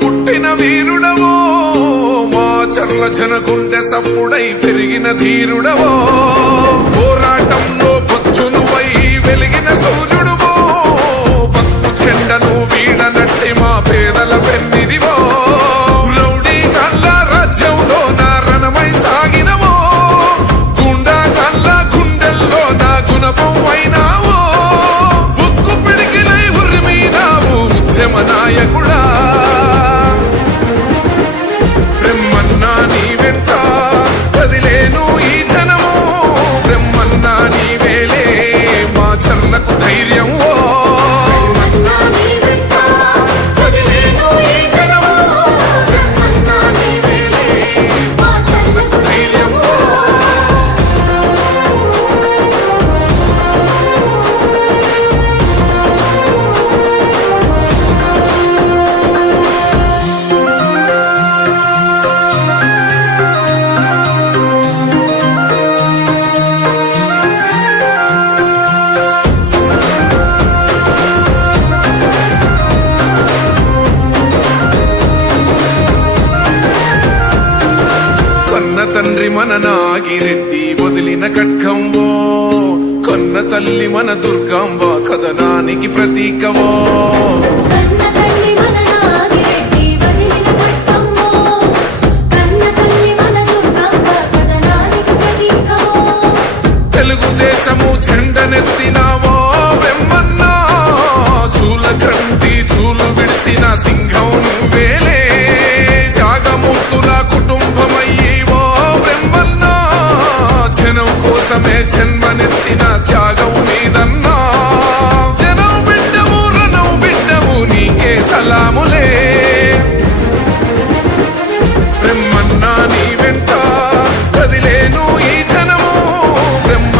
పుట్టిన వీరుడవో, మా చర్ల జనగుండె సప్పుడై పెరిగిన ధీరుడవో, పోరాటంలో పొచ్చునువై వెలిగిన సూర్యుడువో, పసుపు చెండను వీడనట్టి మా పేదల పెన్నిదివో, రౌడీ కళ్ళ రాజ్యంలో నా రణమై సాగినవో, గుండా కళ్ళ గుండెల్లో నా గుణపం అయినావో, ఉక్కు పిడికిలై ఉరిమినావు ఉద్యమ నాయకుడా. బ్రహ్మన్నా నీ వెంట కదిలేను ఈ జనము, బ్రహ్మన్నా నీ వేలే మా చర్లకు ధైర్యము. తండ్రి మన నాగిరెడ్డి వదిలిన ఖడ్గంవో, కొన్న తల్లి మన దుర్గాంబ కథనానికి ప్రతీకవో, తెలుగుదేశము జెండనెత్తిన